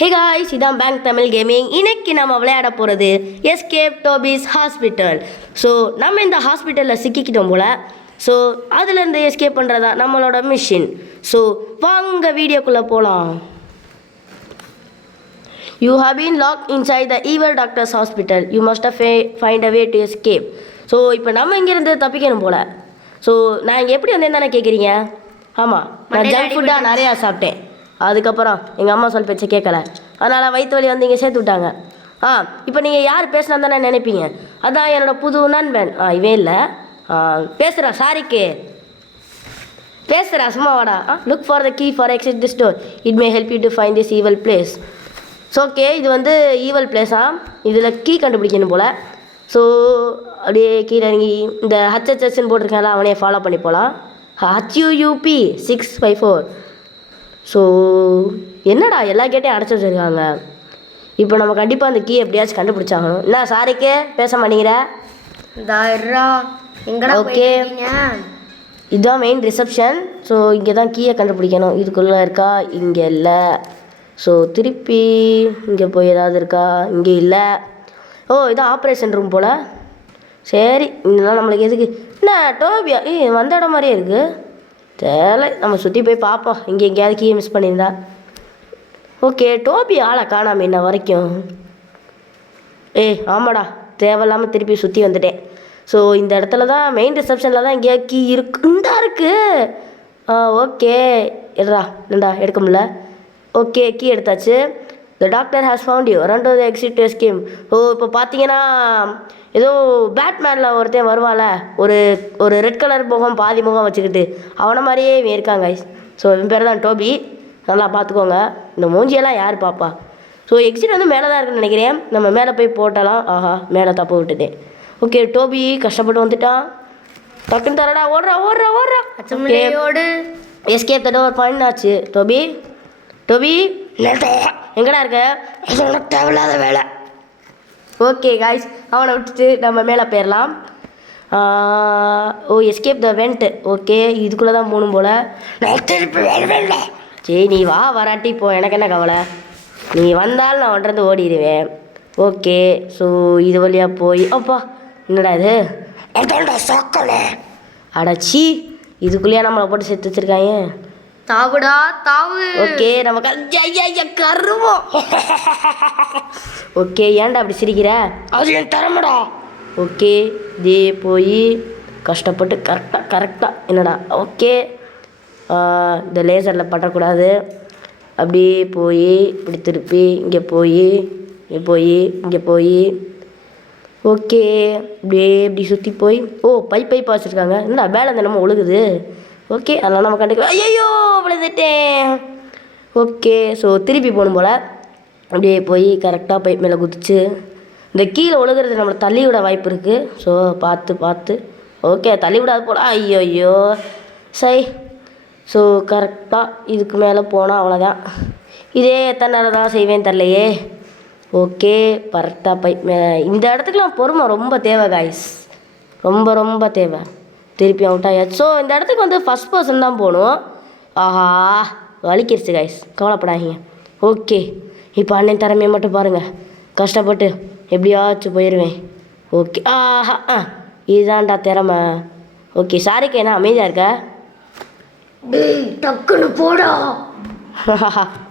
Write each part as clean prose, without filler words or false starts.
Hey guys, இதான் bank Tamil gaming. இன்னைக்கு நம்ம விளையாட போகிறது எஸ்கேப் டோபிஸ் ஹாஸ்பிட்டல். ஸோ நம்ம இந்த ஹாஸ்பிட்டலில் சிக்கிக்கிட்டோம் போல். ஸோ அதுலேருந்து எஸ்கேப் பண்ணுறதா நம்மளோட மிஷின். ஸோ வாங்க வீடியோக்குள்ளே போகலாம். You have been locked inside the evil doctor's hospital. You must have find a way to escape. So இப்போ நம்ம இங்கேருந்து தப்பிக்கணும் போல். ஸோ நான் இங்கே எப்படி வந்தேன்னு தானே கேட்குறீங்க? ஆமாம், நான் ஜங்க் ஃபுட்டாக நிறையா சாப்பிட்டேன். அதுக்கப்புறம் எங்கள் அம்மா சொல் பேச்சை கேட்கல, அதனால் வயிற்று வலி வந்து இங்கே சேர்த்து விட்டாங்க. இப்போ நீங்கள் யார் பேசினா தானே நினைப்பீங்க, அதான் என்னோடய புது நண்பன். இவன் இல்லை, பேசுகிறா சாரிக்கு பேசுகிறா, சும்மா வாடா. Look for the key for exit this door. It may help you to find this evil place. So okay, இது வந்து ஈவல் பிளேஸா, இதில் கீ கண்டுபிடிக்கணும் போல். ஸோ அப்படியே கீழே இறங்கி இந்த ஹச்ஹெச்எஸ்ன்னு போட்டிருக்கேன்ல, அவனே ஃபாலோ பண்ணி போகலாம். HUUP 654. ஸோ என்னடா எல்லா கேட்டையும் அடைச்சி வச்சுருக்காங்க. இப்போ நம்ம கண்டிப்பாக அந்த கீ எப்படியாச்சும் கண்டுபிடிச்சாகணும். என்ன சாரிக்கு பேச மாட்டேங்கிற? ஓகே, இதுதான் மெயின் ரிசப்ஷன். ஸோ இங்கே தான் கீயை கண்டுபிடிக்கணும். இதுக்குள்ளே இருக்கா? இங்கே இல்லை. ஸோ திருப்பி இங்கே போய் ஏதாவது இருக்கா? இங்கே இல்லை. ஓ, இதான் ஆப்ரேஷன் ரூம் போல். சரி, இதெல்லாம் நம்மளுக்கு எதுக்கு? என்ன டோபியா வந்த இடம் மாதிரியே இருக்குது. தேவை, நம்ம சுற்றி போய் பார்ப்போம் இங்கே எங்கேயாவது கீயை மிஸ் பண்ணியிருந்தா. ஓகே, டோபி ஆளை காணாமல் இன்ன வரைக்கும். ஆமாடா, தேவையில்லாமல் திருப்பி சுற்றி வந்துட்டேன். ஸோ இந்த இடத்துல தான் மெயின் ரிசப்ஷனில் தான் எங்கேயா கீ இருக்குண்டா இருக்குது. ஓகே, என்னடா எடுக்க முடியல. ஓகே, கீ எடுத்தாச்சு. The doctor has found you, run to the exit scheme. இப்போ பார்த்தீங்கன்னா ஏதோ பேட்மேனில் ஒருத்தன் வருவாள், ஒரு ரெட் கலர் முகம் பாதி முகம் வச்சுக்கிட்டு, அவனை மாதிரியே இவன் இருக்காங்க. ஸோ இவன் பேர் தான் டோபி, நல்லா பார்த்துக்கோங்க. இந்த மூஞ்சியெல்லாம் யார் பாப்பா? ஸோ எக்ஸிட் வந்து மேலே தான் இருக்குன்னு நினைக்கிறேன். நம்ம மேலே போய் போட்டலாம். மேலே தப்பு விட்டுட்டேன். ஓகே, டோபி கஷ்டப்பட்டு வந்துட்டான். டக்குன்னு தரடா, ஓடுறா. எஸ்கேப் த டோர் பண்ணாச்சு. டோபி எங்கடா இருக்க? தேவையில்லாத வேலை. ஓகே காய்ஸ், அவனை விட்டுட்டு நம்ம மேலே போயிடலாம். Escape the went. ஓகே, இதுக்குள்ளே தான் போகணும் போல். சரி, நீ வராட்டி போ, எனக்கு என்ன கவலை. நீ வந்தாலும் நான் ஒன்றது ஓடிடுவேன். ஓகே, ஸோ இது வழியாக போய் அப்பா என்னடா இது? அடச்சி, இதுக்குள்ளேயே நம்மளை போட்டு சேர்த்து வச்சுருக்காங்க. தாவுடா தாவு. ஓகே, நம்ம கருவோம். ஓகே, ஏன்டா அப்படி சிரிக்கிற? அது என் திறமடா. ஓகே, இதே போய் கஷ்டப்பட்டு கரெக்டாக என்னடா. ஓகே, இந்த லேசரில் பட்டக்கூடாது. அப்படியே போய் இப்படி திருப்பி இங்கே போய் ஓகே, இப்படி சுற்றி போய் பைப் வச்சுருக்காங்க. என்னடா மேலே அந்த நம்ம ஒழுகுது. ஓகே, அதெல்லாம் நம்ம கண்டுக்க. ஐயோ, விழுந்துட்டேன். ஓகே, ஸோ திருப்பி போகணும் போல். அப்படியே போய் கரெக்டாக பைப் மேலே குதிச்சு இந்த கீழே ஒழுகிறது நம்மளை தள்ளி விட வாய்ப்பு இருக்குது. ஸோ பார்த்து ஓகே, தள்ளி விடாது போல. ஐயோ சரி. ஸோ கரெக்டாக இதுக்கு மேலே போனால் அவ்வளோதான். இதே எத்தனை நேரம் தான் செய்வேன் தெரிலையே. ஓகே, கரெக்டாக பைப் இந்த இடத்துக்குலாம் பொறுமை ரொம்ப தேவை காய்ஸ், ரொம்ப தேவை. திருப்பி அவுட் ஆயாச்சு. ஸோ இந்த இடத்துக்கு வந்து ஃபஸ்ட் பர்சன் தான் போகணும். வலிக்கிடுச்சு காய்ஸ், கவலைப்படாதீங்க. ஓகே, இப்போ அண்ணன் திறமையை மட்டும் பாருங்கள். கஷ்டப்பட்டு எப்படியாச்சும் போயிடுவேன். ஓகே, இதுதான்டா திறமை. ஓகே, சாரிக்கு என்ன அமைதியாக இருக்க? டக்குன்னு போடா.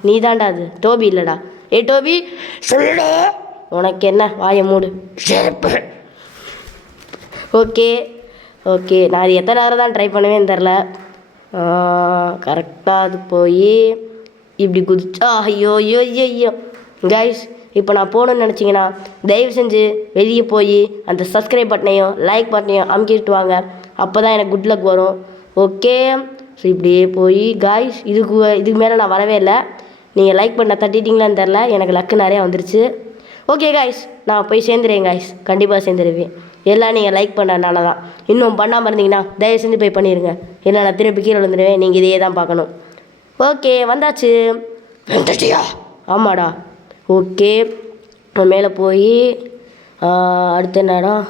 நீ தான்டா அது, டோபி இல்லைடா. டோபி சொல்லுடா, உனக்கு என்ன? வாயை மூடு. ஓகே, நான் அது எத்தனை நேரம் தான் ட்ரை பண்ணுவேன்னு தெரில. கரெக்டாக அது போய் இப்படி குதிச்சா. ஐயோ கைஸ், இப்போ நான் போகணுன்னு நினச்சிங்கன்னா தயவு செஞ்சு வெளியே போய் அந்த சப்ஸ்கிரைப் பட்டனையும் லைக் பட்டனையும் அமுக்கிட்டு வாங்க. அப்போ தான் எனக்கு குட் லக் வரும். ஓகே, ஸோ இப்படியே போய் காய்ஸ் இதுக்கு மேலே நான் வரவே இல்லை. நீங்கள் லைக் பண்ண தட்டிட்டிங்களான்னு தெரில, எனக்கு லக்கு நிறையா வந்துருச்சு. ஓகே காய்ஸ், நான் போய் சேர்ந்துருவேன் காய்ஸ், கண்டிப்பாக சேர்ந்துருவேன். எல்லாம் நீங்கள் லைக் பண்ணனால தான். இன்னும் பண்ணாமல் இருந்தீங்கன்னா தயவு செஞ்சு போய் பண்ணிடுங்க. இல்லை நான் திருப்பி கீழே விழுந்துடுவேன். நீங்கள் இதையே தான் பார்க்கணும். ஓகே, வந்தாச்சு. ஆமாடா. ஓகே, மேலே போய் அடுத்த நேரம்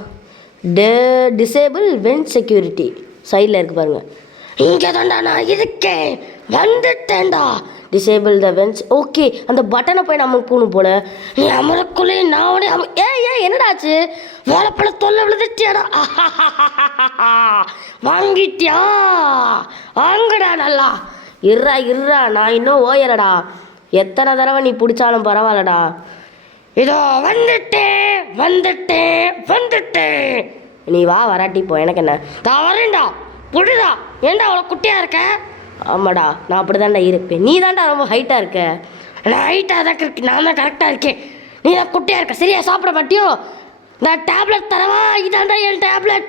டிசேபிள் வென்ட் செக்யூரிட்டி சைடில் இருக்குது பாருங்கள். இங்கே தான்டா நான் இருக்கேன். வந்துட்டேன்டா. டிசேபிள் த வென்ஸ். ஓகே, அந்த பட்டனை போய் நம்ம போகணும் போல. நீ அமரக்குள்ளே நான் உடனே ஏய் என்னடாச்சு? வேலைப்பழ தொல்லை விழுந்துட்டியாடா? வாங்கிட்டியா? வாங்கடா நல்லா. இருறா நான் இன்னும் ஓயலடா. எத்தனை தடவை நீ பிடிச்சாலும் பரவாயில்லடா. இதோ வந்துட்டேன். நீ வா, வராட்டி போ, எனக்கு என்ன. தான் வரேன்டா. புடுடா. ஏன்டா அவ்வளோ குட்டியாக இருக்க? ஆமாடா, நான் அப்படி தான்டா இருப்பேன். நீ தான்டா ரொம்ப ஹைட்டாக இருக்க. நான் ஹைட்டாக தான் இருக்கேன். நான் தான் கரெக்டாக இருக்கேன். நீ தான் குட்டியாக இருக்க. சரியா சாப்பிட மாட்டியோ? நான் டேப்லெட் தரவா? இதாண்டா என் டேப்லெட்.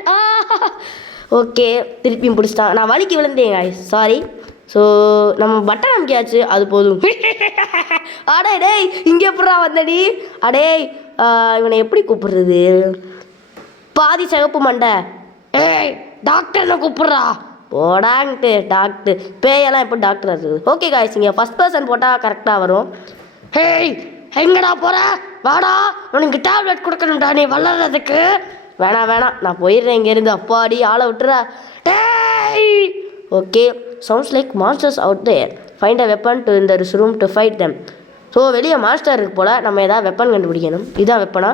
ஓகே, திருப்பியும் பிடிச்சிட்டான். நான் வலிக்கு விழுந்தேங்க, சாரி. ஸோ நம்ம பட்டன் அமைக்கியாச்சு, அது போதும். அடே டேய், இங்கே எப்படா வந்தடி? அடே இவனை எப்படி கூப்பிடுறது? பாதி சிகப்பு மண்டை. ஏய் டாக்டர்னு கூப்பிட்றா. போடான்ட்டு டாக்டர். பேயெல்லாம் எப்போ டாக்டர் அது? ஓகே காய்ஸ், இங்கே ஃபஸ்ட் பர்சன் போட்டால் கரெக்டாக வரும். ஹேய் எங்கடா போகிற? வாடா, உனக்கு டேப்லெட் கொடுக்கணும்டா நீ வளர்றதுக்கு. வேணாம் நான் போயிடுறேன் இங்கேருந்து. அப்பாடி ஆளை விட்டுறா. டேய். Okay, sounds like monsters out there. Find a weapon to இந்த room to fight them. So வெளியே மான்ஸ்டர் இருக்கு போல். நம்ம எதாவது வெப்பன் கண்டுபிடிக்கணும். இதான் வெப்பனா?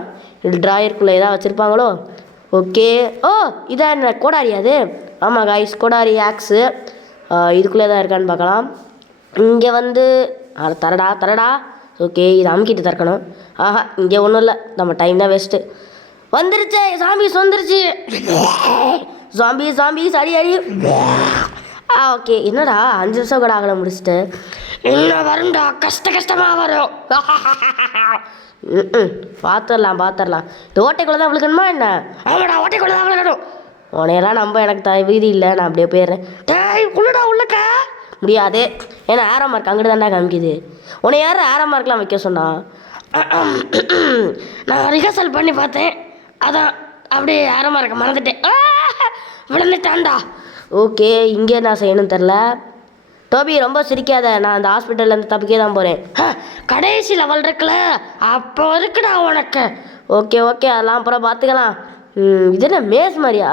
இது ட்ராயருக்குள்ளே எதாவது வச்சுருப்பாங்களோ? ஓகே. இதான் என்ன கோடாரி? அது ஆமாம் காய்ஸ், கோடாரி ஆக்ஸு. இதுக்குள்ளே எதாவது இருக்கான்னு பார்க்கலாம். இங்கே வந்து தரடா. ஓகே, இது அமுக்கிட்டு திறக்கணும். இங்கே ஒன்றும் இல்லை, நம்ம டைம் தான் வேஸ்ட்டு. வந்துருச்சு, ஜாம்பிஸ் வந்துருச்சு. ஜாம்பிஸ் அடி. ஓகே, என்னடா 5 நிமிஷம் கூட ஆகலை, முடிச்சுட்டு. இன்னும் வரும்டா, கஷ்டமாக வரும். பார்த்துடலாம். இந்த ஓட்டைக்குள்ளே தான் விழுக்கணுமா என்ன? ஆமாடா, ஓட்டைக்குள்ளே தான் விழுக்கணும். உனையெல்லாம் நம்ப எனக்கு வீதி இல்லை, நான் அப்படியே போயிடுறேன். டேய் உள்ளக்கா முடியாது. ஏன்னா ஆரோ மார்க் அங்கிட்டு தாண்டா காமிக்குது. உன்னை யாரும் ஆரோ மார்க்லாம் வைக்க சொன்னா? நான் ரிஹர்சல் பண்ணி பார்த்தேன், அதான் அப்படியே ஆரோ மார்க்க மறந்துட்டேன். விழுந்துட்டான்டா. ஓகே, இங்கே நான் செய்யணும் தெரில. டோபி ரொம்ப சிரிக்காத, நான் அந்த ஹாஸ்பிட்டல்லேருந்து தப்பிக்கே தான் போகிறேன். கடைசி லெவல் இருக்குல்ல, அப்போ இருக்குடா உனக்கு. ஓகே அதெல்லாம் அப்புறம் பார்த்துக்கலாம். இது என்ன மேஸ் மாதிரியா?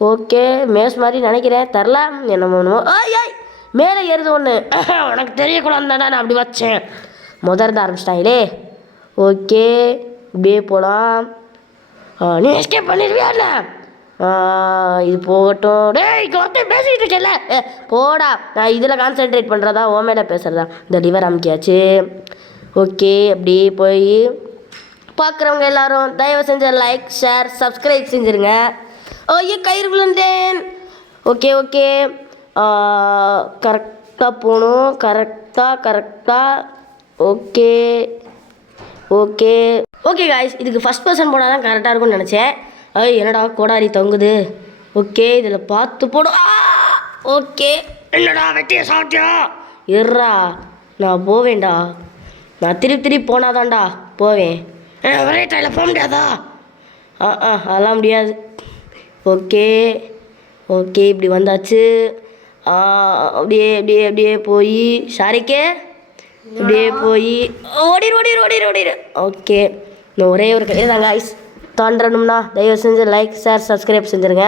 ஓகே, மேஸ் மாதிரி நினைக்கிறேன், தெரில. என்ன மேலே ஏறுது ஒன்று. உனக்கு தெரியக்கூடாது தானே நான் அப்படி வச்சேன். முதல்ல ஆரம்பிச்சிட்டாங்களே. ஓகே, இப்படியே போகலாம். நீ எஸ்கேப் பண்ணிடுவியா இல்லை? இது போகட்டும். டேய் இங்கே ஒருத்தர் பேசிக்கிட்டு இருக்கேன்ல, போடா. நான் இதில் கான்சென்ட்ரேட் பண்ணுறதா ஓ மேலே பேசுகிறதா? இந்த லிவர் அமுக்கியாச்சு. ஓகே, அப்படியே போய் பார்க்குறவங்க எல்லாரும் தயவு செஞ்ச லைக், ஷேர், சப்ஸ்கிரைப் செஞ்சுருங்க. ஐயோ கயிறு விழுந்தேன். ஓகே கரெக்டாக போகணும். கரெக்டாக. ஓகே காய்ஸ், இதுக்கு ஃபஸ்ட் பர்சன் போனால் தான் கரெக்டாக இருக்கும்னு நினச்சேன். என்னடா கோடாரி தொங்குது. ஓகே, இதில் பார்த்து போடும். ஓகே, என்னடா வெட்டிய சாப்பிட்டியா? இருறா, நான் போவேன்டா. நான் திருப்பி போனாதான்டா போவேன். ஒரே டைமில் போக முடியாதா? அதெல்லாம் முடியாது. ஓகே, இப்படி வந்தாச்சு. அப்படியே போய் ஷாரிக்கே இப்படியே போய் ஓடிடு. ஓகே, இன்னும் ஒரே ஒரு கையில் தான் காய்ஸ். தோன்றணும்னா தயவு செஞ்சு லைக், ஷேர், சப்ஸ்கிரைப் செஞ்சுருங்க.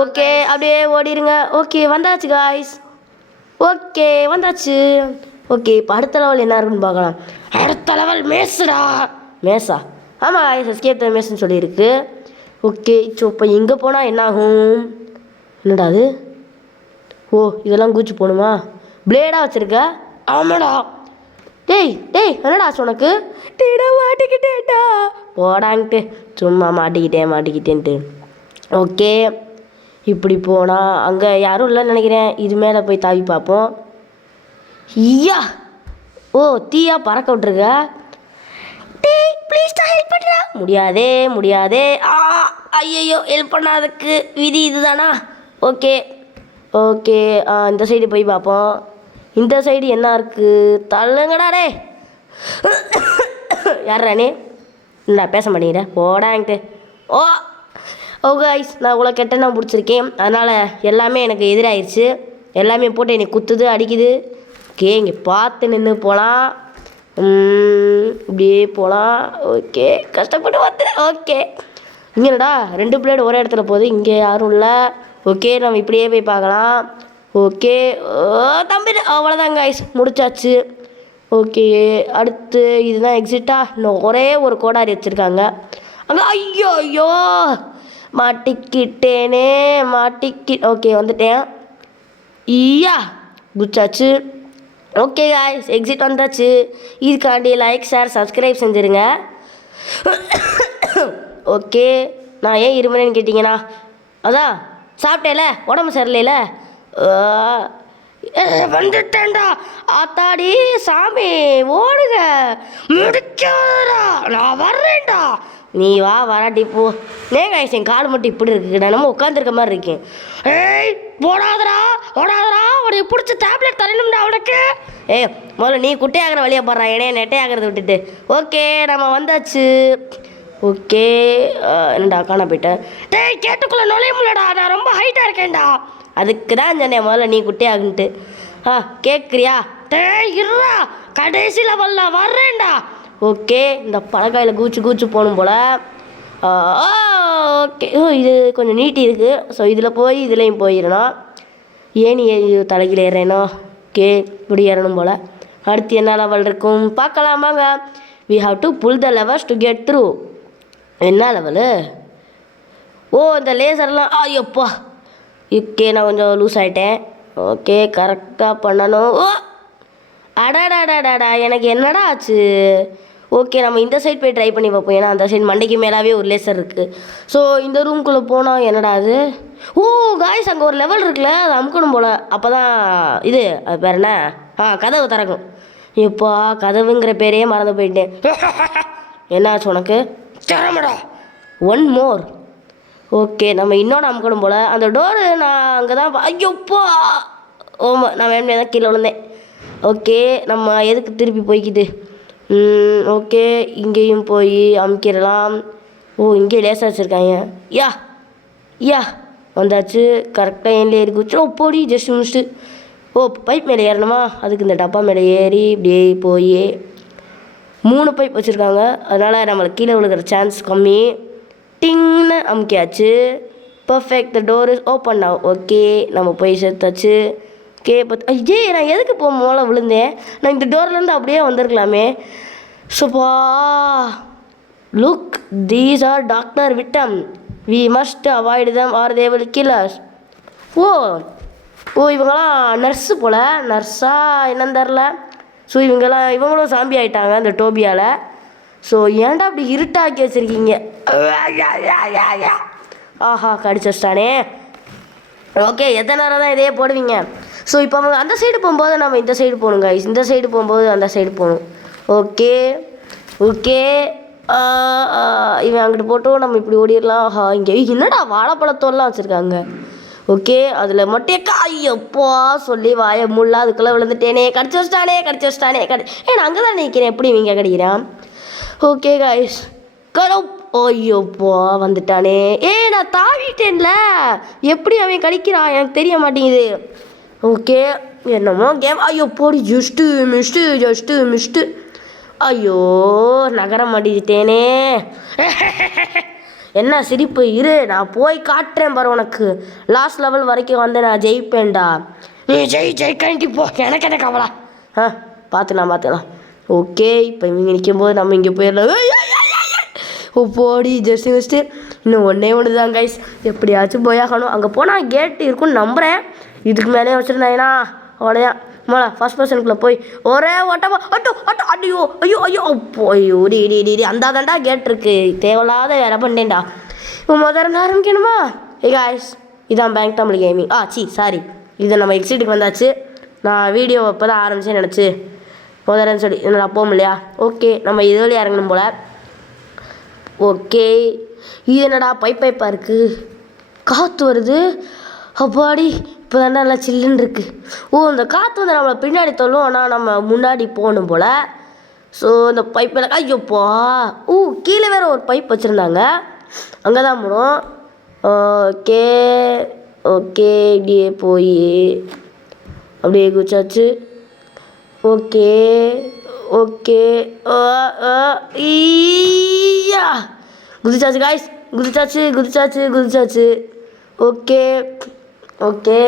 ஓகே, அப்படியே ஓடிடுங்க. ஓகே, வந்தாச்சு காய்ஸ். ஓகே, வந்தாச்சு. ஓகே, இப்போ அடுத்த லெவல் என்ன இருக்குன்னு பார்க்கலாம். அடுத்த லெவல் மேஸா? ஆமாம் காய்ஸ், எஸ்கேப் மேஸ்ன்னு சொல்லியிருக்கு. ஓகே, ஸோ இப்போ இங்கே போனால் என்ன ஆகும்? என்னடா அது? இதெல்லாம் கூச்சி போகணுமா? பிளேடாக வச்சுருக்க? ஆமாடா. டேய் என்னடா உனக்கு? மாட்டிக்கிட்டேன்டா. போடான்ட்டு சும்மா மாட்டிக்கிட்டேன்ட்டு. ஓகே, இப்படி போனால் அங்கே யாரும் இல்லைன்னு நினைக்கிறேன். இது மேலே போய் தாவி பார்ப்போம். ஐயா, தீயா பறக்க விட்ருக்க. டேய் ப்ளீஸ்டா ஹெல்ப் பண்ணுறா. முடியாதே. ஐயோ, ஹெல்ப் பண்ணாததுக்கு விதி இதுதானா? ஓகே, இந்த சைடு போய் பார்ப்போம். இந்த சைடு என்ன இருக்குது? தள்ளுங்கடா டே. யார் ராணி? இல்லை பேச மாட்டேங்கிறேன், போடான்ட்டு. கைஸ், நான் இவ்வளோ கெட்டனா பிடிச்சிருக்கேன். அதனால் எல்லாமே எனக்கு எதிராகிடுச்சு. எல்லாமே போட்டு என்னை குத்துது, அடிக்குது. ஓகே, இங்கே பார்த்து நின்று போகலாம். இப்படியே போகலாம். ஓகே, கஷ்டப்பட்டு வந்துடுறேன். ஓகே, இங்கேடா 2 பிளேடு ஒரே இடத்துல போகுது. இங்கே யாரும் இல்லை. ஓகே, நம்ம இப்படியே போய் பார்க்கலாம். ஓகே தம்பி அவ்வளோதான் கைஸ் முடிச்சாச்சு. ஓகே அடுத்து இதுதான் எக்ஸிட்டா. இன்னும் ஒரே ஒரு கோடாரி வச்சுருக்காங்க அங்கே. ஐயோ ஐயோ மாட்டிக்கிட்டேனே ஓகே வந்துட்டேன். ஈயா குச்சாச்சு. ஓகே காய்ஸ் எக்ஸிட் வந்தாச்சு. இதுக்காண்டி லைக் ஷேர் சப்ஸ்கிரைப் செஞ்சுருங்க. ஓகே நான் ஏன் இருமனேன்னு கேட்டிங்கன்னா அதான் சாப்பிட்டேல உடம்பு சரியில்லைல வந்துட்டேன்டா. ஆத்தாடி சாமி ஓடுங்க முடிச்சாரா நான் வர்றேன்டா. நீ வராட்டி போ. காய்ஸ் என் கால் மட்டும் இப்படி இருக்கு. நான் நம்ம உட்காந்துருக்க மாதிரி இருக்கேன். ஏய் ஓடாதரா உனக்கு பிடிச்ச டேப்லெட் தரணும்டா உனக்கு. முதல்ல நீ குட்டையாகிற வழியை போடுறா என்னைய நெட்டையாகிறத விட்டுட்டு. ஓகே நம்ம வந்தாச்சு. ஓகே என்னடா காண போயிட்டேன். டேய் கேட்டுக்குள்ளே நுழைய முடியலடா நான் ரொம்ப ஹைட்டாக இருக்கேன்டா. அதுக்கு தான் சொன்னேன் முதல்ல நீ குட்டையாகுன்ட்டு. கேட்குறியா? டேய் இருடா கடைசி லெவலில் வர்றேன்டா. ஓகே இந்த பழக்காயில் கூச்சு போகணும் போல். ஓகே இது கொஞ்சம் நீட்டி இருக்குது. ஸோ இதில் போய் இதுலேயும் போயிடணும். ஏனி தலையில் ஏறேனோ. ஓகே இப்படி ஏறணும் போல். அடுத்து என்ன லெவல் இருக்கும் பார்க்கலாமாங்க. we have to pull the levers to get through. என்ன லெவலு? இந்த லேசர்லாம் ஐயோப்பா. ஓகே நான் கொஞ்சம் லூஸ் ஆகிட்டேன். ஓகே கரெக்டாக பண்ணணும். அடாடாடாடாடா எனக்கு என்னடா ஆச்சு? ஓகே நம்ம இந்த சைட் போய் ட்ரை பண்ணி பார்ப்போம். ஏன்னா அந்த சைட் மண்டைக்கு மேலாவே ஒரு லேசர் இருக்குது. ஸோ இந்த ரூம்குள்ளே போனால் என்னடா அது? காய்ஸ் அங்கே ஒரு லெவல் இருக்குல்ல அது அமுக்கணும் போல். அப்போ தான் இது அது பேர் என்ன கதவு திறக்கும். இப்போ கதவுங்கிற பேரையே மறந்து போயிட்டேன். என்னாச்சு உனக்கு? திறமடா ஒன் மோர். ஓகே நம்ம இன்னொன்று அமுக்கணும் போல். அந்த டோரு நான் அங்கே தான் ஐயோப்பா நான் வேணுமே தான் கீழே விழுந்தேன். ஓகே நம்ம எதுக்கு திருப்பி போய்க்குது? ஓகே இங்கேயும் போய் அமுக்கிடலாம். இங்கே லேசாக வச்சுருக்காங்க. யா வந்தாச்சு. கரெக்டாக ஏன்ல ஏறி குச்சி போடி ஜஸ்ட் முடிச்சுட்டு. பைப் மேலே ஏறணுமா? அதுக்கு இந்த டப்பா மேலே ஏறி இப்படியே போய் 3 பைப் வச்சுருக்காங்க. அதனால் நம்மளுக்கு கீழே விழுகிற சான்ஸ் கம்மி. டிங்னு அமுக்கியாச்சு. Perfect the door is open ஆகும். ஓகே நம்ம போய் சேர்த்தாச்சு. ஓகே நான் எதுக்கு போல விழுந்தேன்? நான் இந்த டோர்லேருந்து அப்படியே வந்திருக்கலாமே. சோப்பா லுக் தீஸ் ஆர் டாக்டர் விட்டம். We must avoid them or they will kill us. இவங்கெல்லாம் நர்ஸு போல். நர்ஸா என்னன்னு தெரில. ஸோ இவங்களும் சாம்பி ஆகிட்டாங்க இந்த டோபியால். ஸோ ஏன்டா அப்படி இருட்டாக்கி வச்சுருக்கீங்க? ஆஹா கடிச்சு வச்சிட்டானே. ஓகே எத்தனை நேரம் தான் இதையே போடுவீங்க? ஸோ இப்போ அவங்க அந்த சைடு போகும்போது நம்ம இந்த சைடு போகணும் கைஸ். இந்த சைடு போகும்போது அந்த சைடு போகணும். ஓகே இவன் அங்கிட்டு போட்டோம் நம்ம இப்படி ஓடிடலாம். இங்கே என்னடா வாழைப்பழத்தோல்லாம் வச்சுருக்காங்க. ஓகே அதில் மட்டும் ஐயப்பா சொல்லி வாய முள்ள அதுக்குள்ளே விழுந்துட்டேனே. கடிச்சு வச்சிட்டானே. நான் அங்கே தான் நிற்கிறேன். எப்படி இவங்க கடிக்கிறான்? ஓகே கைஸ் ஐயோப்பா வந்துட்டானே. நான் தாவிட்டேன்ல. எப்படி அவன் கடிக்கிறான் எனக்கு தெரிய மாட்டேங்குது. ஓகே என்னமோ கேம். ஐயோ போடி ஜஸ்ட்டு மிஸ்ட்டு. ஐயோ நகர மாட்டேட்டேனே. என்ன சிரிப்பு? இரு நான் போய் காட்டுறேன் பாரு உனக்கு. லாஸ்ட் லெவல் வரைக்கும் வந்து நான் ஜெயிப்பேன்டா. நீ ஜெயிக்கண்டி போ. எனக்கு என்ன கவலை? பார்த்துக்கலாம். ஓகே இப்போ இவங்க நிற்கும் போது நம்ம இங்கே போயிடலாம். போடி ஜஸ்ட் மிஸ்ட்டு. இன்னும் ஒன்று தான் கைஸ். எப்படியாச்சும் போயாகணும். அங்கே போனால் கேட்டு இருக்குன்னு நம்புகிறேன். இதுக்கு மேலே வச்சுருந்தாங்கன்னா அவ்வளோதான். ஃபர்ஸ்ட் பர்சனுக்குள்ளே போய் ஒரே ஓட்டமா ஐயோ டி அந்தாதாண்டா கேட் இருக்கு. தேவையில்லாத வேலை பண்ணேன்டா. இப்போ முதல்ல ஆரம்பிக்கணுமா? காய்ஸ் இதான் பேங்க் தமிழ் கேமிங். சாரி இது நம்ம எக்ஸிட்டுக்கு வந்தாச்சு. நான் வீடியோ இப்போ தான் ஆரம்பிச்சேன்னு நினச்சி முதல்ல சொல்லி என்னடா போகும் இல்லையா? ஓகே நம்ம இது வழியாக இறங்கணும் போல். ஓகே இது என்னடா பைப்பாக இருக்குது. காற்று வருது. அப்பாடி இப்போ தானே நல்லா சில்லுன்னு இருக்குது. இந்த காற்று வந்து நம்மளை பின்னாடி தள்ளும். ஆனால் நம்ம முன்னாடி போகணும் போல். ஸோ இந்த பைப்பில் ஐயோப்பா கீழே வேறு ஒரு பைப் வச்சுருந்தாங்க. அங்கே தான் போகணும். ஓகே இப்படியே போய் அப்படியே குச்சாச்சு. ஓகே குதிச்சாச்சு காய்ஸ். குதிச்சாச்சு. ஓகே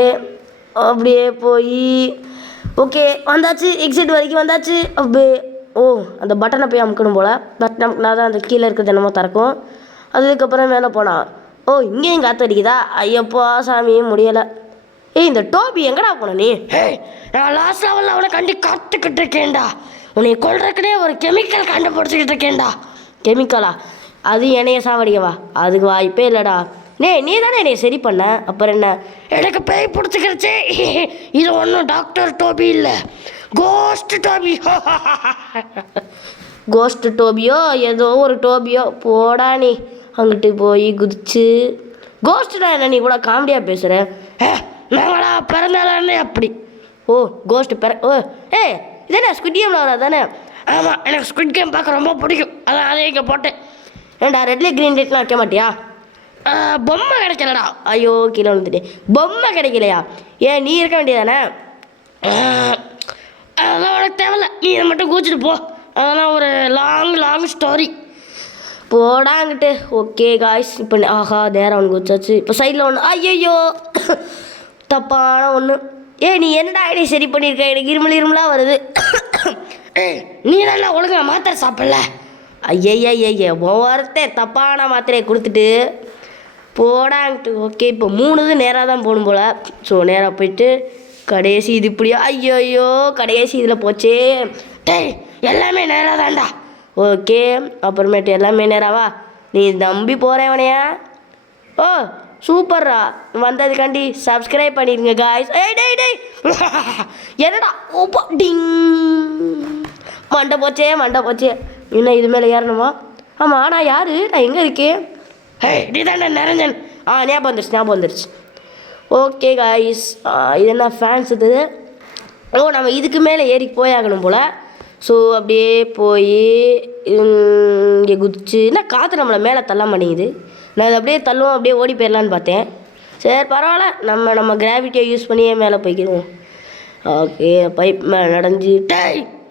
அப்படியே போய் ஓகே வந்தாச்சு, எக்ஸிட் வரைக்கும் வந்தாச்சு. அப்படியே அந்த பட்டனை போய் அமுக்கணும் போல். பட்டன் அமுக்கினா தான் அந்த கீழே இருக்கிறது என்னமோ திறக்கும். அதுக்கப்புறம் மேலே போனா இங்கேயும் காற்று அடிக்குதா? ஐயப்பா சாமியும் முடியலை. இந்த டோபி எங்கடா போன நீ? நான் லாஸ்ட் லெவலில் அவனை கண்டி காத்துக்கிட்டு இருக்கேன்டா. உன்னை கொள்றதுக்குனே ஒரு கெமிக்கல் கண்டுபிடிச்சிக்கிட்டு இருக்கேன்டா. கெமிக்கலா? அது என்னைய சாவடிக்கவா? அதுக்கு வாய்ப்பே இல்லைடா. நீ தானே என்னை சரி பண்ண, அப்புறம் என்ன? எனக்கு பேய் பிடிச்சிக்கிறச்சு. இது ஒன்றும் டாக்டர் டோபி இல்லை, கோஸ்ட் டோபி. கோஸ்ட் டோபியோ ஏதோ ஒரு டோபியோ. போடா நீ அங்கிட்டு போய் குதிச்சு. கோஸ்ட்டா என்ன நீ கூட காமெடியாக பேசுகிற? நாங்களா பிறந்தாலே அப்படி. கோஸ்ட் இது என்ன ஸ்குவிட் கேமில் வரா தானே? ஆமாம், எனக்கு ஸ்குவிட் கேம் பார்க்க ரொம்ப பிடிக்கும், அதான் அதே இங்கே போட்டேன். ஏண்டா ரெட்லி க்ரீன் லைட்லாம் வைக்க மாட்டியா? பொம்மை கிடைக்கலடா. ஐயோ கீழே வந்துட்டேன். பொம்மை கிடைக்கலையா? ஏன் நீ இருக்க வேண்டியதானே? அதெல்லாம் உனக்கு தேவையில்ல, நீ இதை மட்டும் கூச்சிட்டு போ. அதெல்லாம் ஒரு லாங் ஸ்டோரி. போடாங்கிட்டு. ஓகே காய்ஸ், இப்போ ஆஹா நேரம் ஒன்று குச்சாச்சு. இப்போ சைடில் ஒன்று. ஐயோ தப்பான ஒன்று. நீ என்னடா ஐடியா சரி பண்ணியிருக்க? எனக்கு இருமலாக வருது. நீ நல்லா ஒழுங்கா மாத்திரை சாப்பிடல. ஐயய்யா ஒவ்வொருத்தர் தப்பான மாத்திரையை கொடுத்துட்டு போடாங்கிட்டு. ஓகே இப்போ 3 நேராக தான் போகணும் போல். ஸோ நேராக போயிட்டு கடைசி இது இப்படியா? ஐயோ கடைசி இதில் போச்சே. எல்லாமே நேராக தான்டா. ஓகே அப்புறமேட்டு எல்லாமே நேராவா? நீ நம்பி போகிறவனையா? சூப்பர்ரா. வந்ததுக்காண்டி சப்ஸ்கிரைப் பண்ணிடுங்க காய்ஸ். டேய் என்னடா டிங். மண்டை போச்சே. இன்னும் இது மேலே ஏறணுமா? ஆமாம், நான் யார்? நான் எங்கே இருக்கேன்? நீ தானே நிரஞ்சன். ஞாபகம் வந்துருச்சு. ஓகே காய்ஸ், இது என்ன ஃபேன்ஸ் இது? நம்ம இதுக்கு மேலே ஏறி போயாகணும் போல். ஸோ அப்படியே போய் இங்கே குதிச்சு. என்ன காற்று நம்மளை மேலே தள்ள மாட்டேங்குது. நான் இதை அப்படியே தள்ளுவோம், அப்படியே ஓடி போயிடலான்னு பார்த்தேன். சரி பரவாயில்ல, நம்ம கிராவிட்டியை யூஸ் பண்ணியே மேலே போய்க்கிடுவோம். ஓகே பைப் மேலே நடந்து.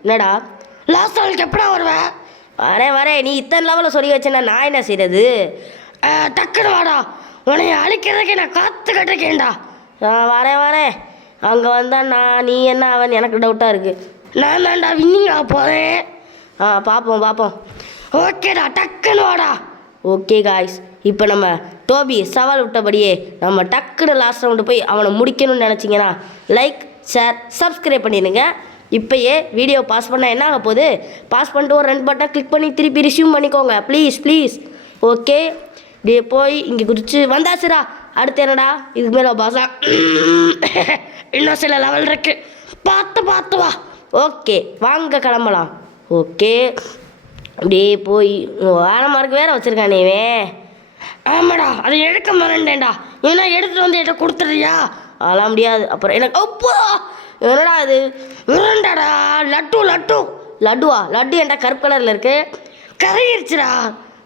என்னடா லாஸ்ட் லெவலுக்கு எப்படா வருவேன்? வரேன். நீ இத்தனை லெவலில் சொல்லி வச்சேன்னா நான் என்ன செய்கிறது? டக்குன்னு வாடா, உன்னை அழிக்கிறதுக்கு நான் காத்துக்கிட்டு இருக்கேன்டா. வரேன். அங்கே வந்தால் நீ என்ன அவன் எனக்கு டவுட்டாக இருக்குது. நான் தான்டா வின்னிங்கா போகிறேன். பார்ப்போம். ஓகேடா, டக்குன்னு வாடா. ஓகே காய்ஸ், இப்போ நம்ம டோபி சவால் விட்டபடியே நம்ம டக்குன்னு லாஸ்ட் ரவுண்டு போய் அவனை முடிக்கணும்னு நினச்சிங்கன்னா லைக் ஷேர் சப்ஸ்கிரைப் பண்ணிடுங்க. இப்போயே வீடியோ பாஸ் பண்ணால் என்ன ஆக போகுது? பாஸ் பண்ணிட்டு ஒரு 2 பட்டன் கிளிக் பண்ணி திருப்பி ரிசீவ் பண்ணிக்கோங்க ப்ளீஸ். ஓகே இப்படியே போய் இங்கே குதிச்சு வந்தாச்சுடா. அடுத்து என்னடா இதுக்கு மேலே பாசா? இன்னும் சில லெவல் இருக்கு, பார்த்து வா. ஓகே வாங்க கிளம்பலாம். ஓகே அப்படியே போய் வேலை மார்க் வேறு வச்சுருக்கானேவே. ஆமாடா, அதை எடுக்க மறந்தேன்டா. ஏன்னா எடுத்துகிட்டு வந்து என்கிட்ட கொடுத்துறியா? அதெல்லாம் முடியாது. அப்புறம் எனக்கு என்னடா அது? உருண்டாடா லட்டுவா? லட்டு என்கிட்ட கருப்பு கலரில் இருக்கு.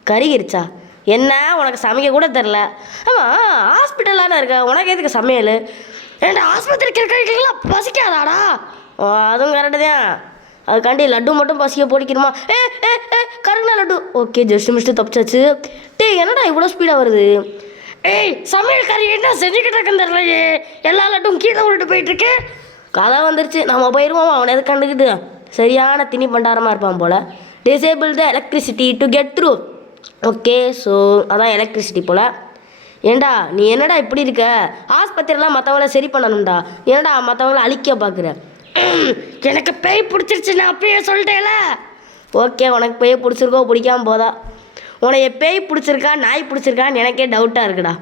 கருகிருச்சா? என்ன உனக்கு சமைக்க கூட தெரில? ஆமாம், ஹாஸ்பிட்டலான இருக்க, உனக்கு எதுக்கு சமையல்? ஏன்டா ஆஸ்பத்திரிக்கு இருக்கிறீங்களா? பசிக்காதாடா? அதுவும் கரெக்டு தான். அதுக்காண்டி லட்டு மட்டும் பசிக்க போடிக்கணுமா? கருங்கண்ணா லட்டு. ஓகே ஜஸ்ட் மிஸ்ட்டு தப்பிச்சாச்சு. என்னடா இவ்வளோ ஸ்பீடாக வருது? சமையல் கறி என்ன செஞ்சுக்கிட்டு இருக்குன்னு தெரியலையே. எல்லா லட்டும் கீழே விட்டுட்டு போயிட்டுருக்கு. கதை வந்துருச்சு, நம்ம போயிடுவோம். அவனை எது கண்டுக்கிட்டு சரியான திணி பண்டாரமாக இருப்பான் போல். Disable the electricity to get through. Okay so அதான் எலக்ட்ரிசிட்டி போல். ஏண்டா நீ என்னடா இப்படி இருக்க? ஆஸ்பத்திரிலாம் மற்றவங்கள சரி பண்ணணும்டா, என்னடா மற்றவங்கள அழிக்க பார்க்குற? எனக்கு பேய் பிடிச்சிருச்சு, நான் அப்பயே சொல்லிட்டேல. ஓகே உனக்கு பேய் பிடிச்சிருக்கோ பிடிக்காம போதா? உனக்கு பேய் பிடிச்சிருக்கா நாய் பிடிச்சிருக்கான்னு எனக்கே டவுட்டாக இருக்குடா.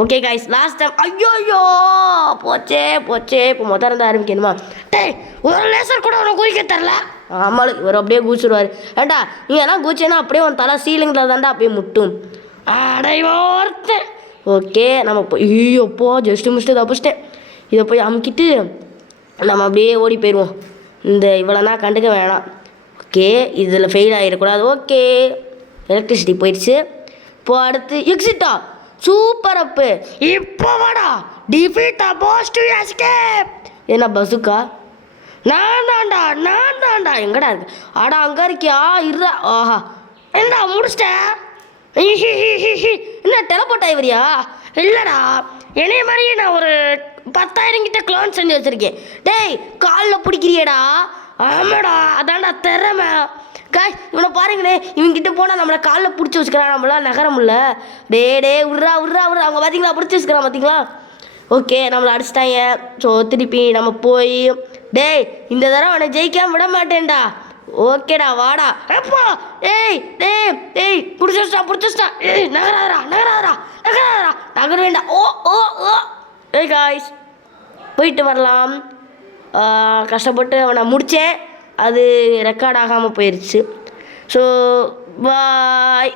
ஓகே காய்ஸ், லாஸ்ட் டைம் ஐயோ போச்சே. இப்போ மொத்தம் இருந்து ஆரம்பிக்கணுமா? ஒரு லேசர் கூட உனக்கு குதிக்க தரல. ஆமாம், இவர் அப்படியே குதிச்சுடுவார். ஏண்டா நீ எல்லாம் குதிச்சேன்னா அப்படியே உன் தலை சீலிங்கில் தாண்டா அப்படியே முட்டும். அடைவோர்த்தேன். ஓகே நம்ம ஐயோப்போ ஜஸ்ட்டு மிஸ்ட்டு தப்பிச்சிட்டேன். இதை போய் அமுக்கிட்டு நம்ம அப்படியே ஓடி போயிடுவோம். இவ்வளோனா கண்டுக்க வேணாம். ஓகே இதில் ஃபெயில் ஆகிடக்கூடாது. ஓகே எலக்ட்ரிசிட்டி போயிடுச்சு. இப்போ அடுத்து எக்ஸிட்டா? சூப்பர் அப்பு. இப்போ வாடா defeat the boss to escape. என்ன பசுக்கா? நான் தான்டா. எங்கடா இருக்கு? அங்கே இருக்கியா? இருடா. ஆஹா என்னடா முடிச்சிட்டேன். என்ன டெலபோர்ட் ஆகிவரியா? இல்லைடா, என்னைய மாதிரியே நான் ஒரு 10,000 கிட்ட க்ளோன் செஞ்சு வச்சுருக்கேன். டேய் காலில் பிடிக்கிறியடா. ஆமாடா அதான்டா திறமை. காய் இவனை பாருங்களே, இவங்கிட்ட போனால் நம்மளை காலில் பிடிச்சி வச்சுக்கிறான், நம்மளாம் நகர முடியல. டே விட்றா அவங்க பார்த்தீங்களா பிடிச்சி வச்சுக்கிறான் பார்த்தீங்களா. ஓகே நம்மளை அடிச்சிட்டாங்க. ஸோ திருப்பி நம்ம போய் டேய் இந்த தடவை அவனை ஜெயிக்காம விட மாட்டேன்டா. ஓகேடா வாடா எப்பா. டேய் பிடிச்சிட்டா. ஏய் நகராதரா நகர வேண்டாம். ஓ ஏய் காய்ஸ் போயிட்டு வரலாம். கஷ்டப்பட்டு அவனை முடித்தேன், அது ரெக்கார்ட் ஆகாமல் போயிடுச்சு. So bye.